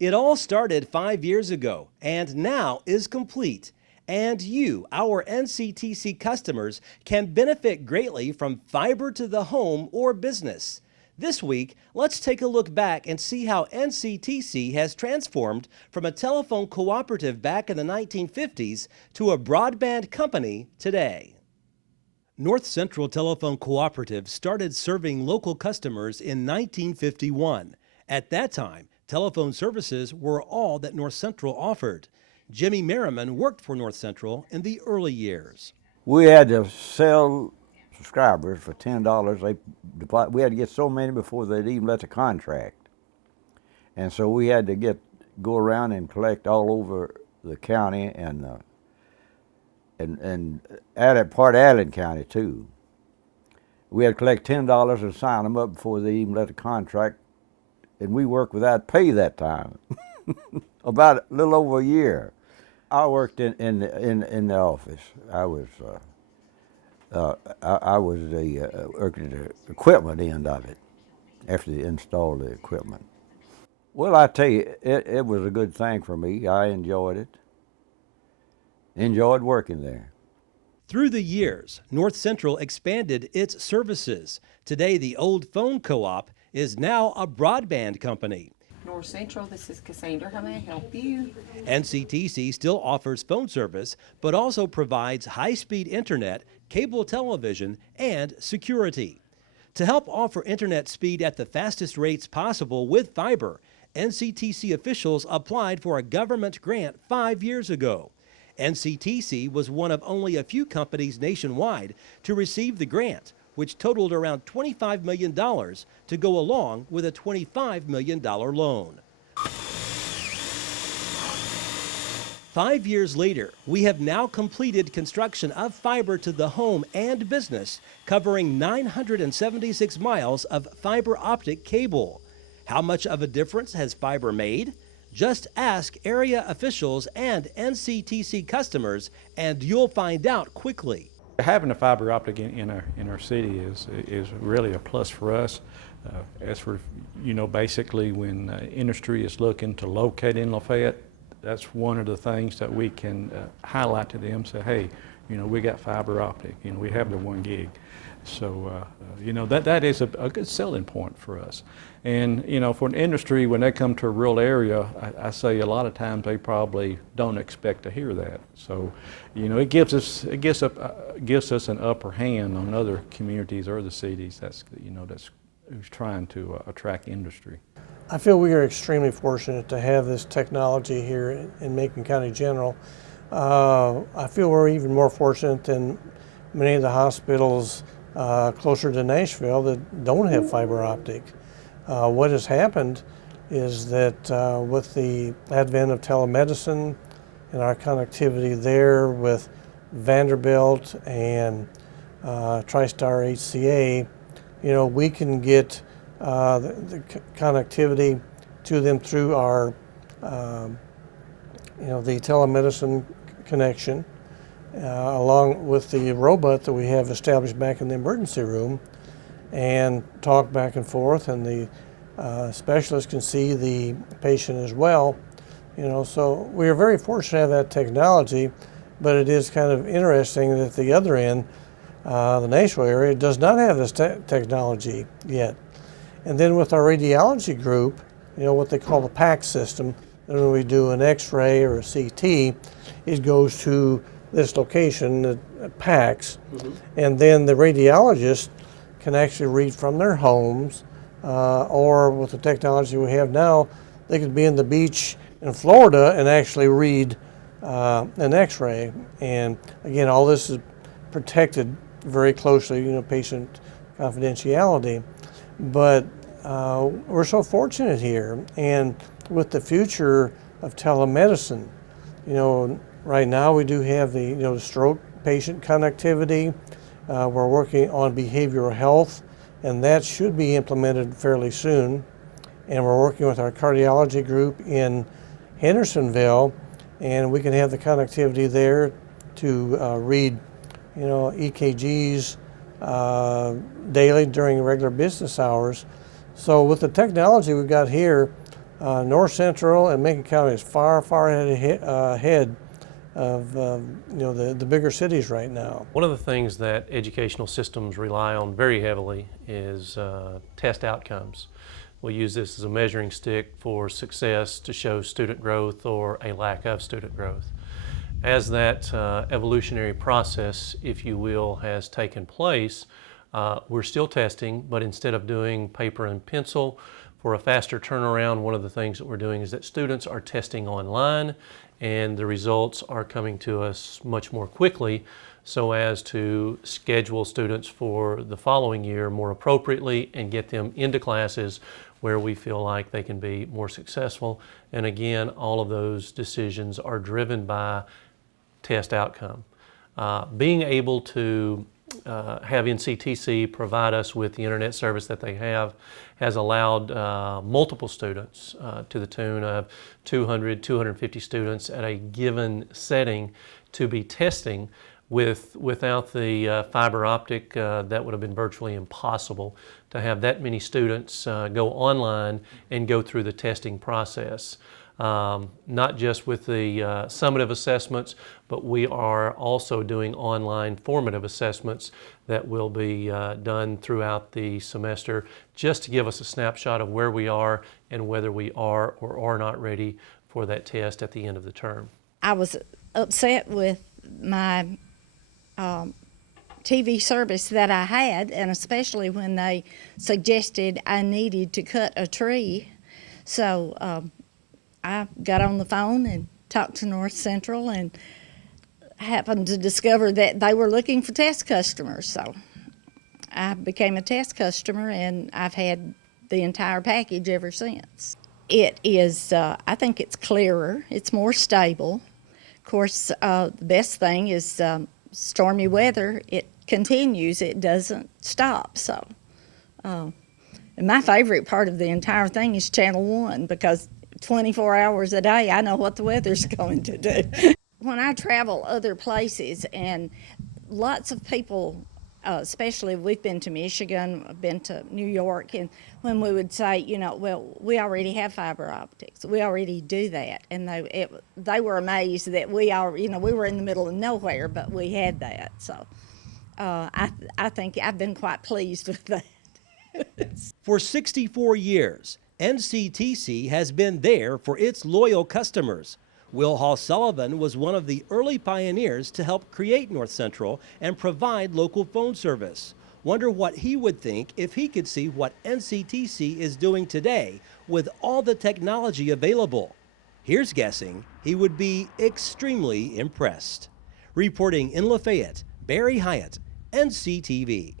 It all started 5 years ago and now is complete. And you, our NCTC customers, can benefit greatly from fiber to the home or business. This week, let's take a look back and see how NCTC has transformed from a telephone cooperative back in the 1950s to a broadband company today. North Central Telephone Cooperative started serving local customers in 1951. At that time, telephone services were all that North Central offered. Jimmy Merriman worked for North Central in the early years. We had to sell subscribers for $10. We had to get so many before they'd even let the contract. And so we had to go around and collect all over the county and part of Allen County too. We had to collect $10 and sign them up before they even let the contract, and we worked without pay that time, about a little over a year. I worked in the office. I was working the equipment end of it after they installed the equipment. Well, I tell you, it was a good thing for me. I enjoyed it. Enjoyed working there. Through the years, North Central expanded its services. Today, the old phone co-op is now a broadband company. North Central, this is Cassandra. How may I help you? NCTC still offers phone service, but also provides high-speed internet, cable television, and security. To help offer internet speed at the fastest rates possible with fiber, NCTC officials applied for a government grant 5 years ago. NCTC was one of only a few companies nationwide to receive the grant, which totaled around $25 million to go along with a $25 million loan. 5 years later, we have now completed construction of fiber to the home and business, covering 976 miles of fiber optic cable. How much of a difference has fiber made? Just ask area officials and NCTC customers, and you'll find out quickly. Having a fiber optic in our city is really a plus for us. As for, basically when industry is looking to locate in Lafayette, that's one of the things that we can highlight to them, say, hey, we got fiber optic, we have the 1 gig. So, that is a good selling point for us. And, for an industry, when they come to a rural area, I say a lot of times they probably don't expect to hear that. So, it gives us an upper hand on other communities or the cities that's who's trying to attract industry. I feel we are extremely fortunate to have this technology here in Macon County General. I feel we're even more fortunate than many of the hospitals closer to Nashville that don't have fiber optic. What has happened is that with the advent of telemedicine and our connectivity there with Vanderbilt and TriStar HCA, we can get the connectivity to them through our, the telemedicine connection, along with the robot that we have established back in the emergency room, and talk back and forth, and the specialist can see the patient as well. So we are very fortunate to have that technology, but it is kind of interesting that at the other end, the Nashville area does not have this technology yet. And then with our radiology group, what they call the PACS system, and when we do an X-ray or a CT, it goes to this location, the PACS, and then the radiologist can actually read from their homes, or with the technology we have now, they could be in the beach in Florida and actually read an X-ray. And again, all this is protected very closely, patient confidentiality. But we're so fortunate here, and with the future of telemedicine, right now we do have the stroke patient connectivity. We're working on behavioral health, and that should be implemented fairly soon. And we're working with our cardiology group in Hendersonville, and we can have the connectivity there to read, EKGs daily during regular business hours. So with the technology we've got here, North Central and Macon County is far, far ahead of the bigger cities right now. One of the things that educational systems rely on very heavily is test outcomes. We use this as a measuring stick for success to show student growth or a lack of student growth. As that evolutionary process, if you will, has taken place, we're still testing, but instead of doing paper and pencil for a faster turnaround, one of the things that we're doing is that students are testing online and the results are coming to us much more quickly so as to schedule students for the following year more appropriately and get them into classes where we feel like they can be more successful. And again, all of those decisions are driven by test outcome. Being able to have NCTC provide us with the internet service that they have has allowed multiple students to the tune of 200, 250 students at a given setting to be testing without the fiber optic. That would have been virtually impossible to have that many students go online and go through the testing process. Not just with the summative assessments, but we are also doing online formative assessments that will be done throughout the semester just to give us a snapshot of where we are and whether we are or are not ready for that test at the end of the term. I was upset with my TV service that I had, and especially when they suggested I needed to cut a tree. So I got on the phone and talked to North Central and happened to discover that they were looking for test customers. So I became a test customer and I've had the entire package ever since. It is, I think it's clearer, it's more stable. Of course, the best thing is stormy weather. It continues, it doesn't stop. So, and my favorite part of the entire thing is Channel 1 because 24 hours a day, I know what the weather's going to do. When I travel other places, and lots of people, especially we've been to Michigan, I've been to New York, and when we would say, well, we already have fiber optics, we already do that, and they were amazed that we were in the middle of nowhere, but we had that. So I think I've been quite pleased with that. For 64 years, NCTC has been there for its loyal customers. Will Hall Sullivan was one of the early pioneers to help create North Central and provide local phone service. Wonder what he would think if he could see what NCTC is doing today with all the technology available. Here's guessing he would be extremely impressed. Reporting in Lafayette, Barry Hyatt, NCTV.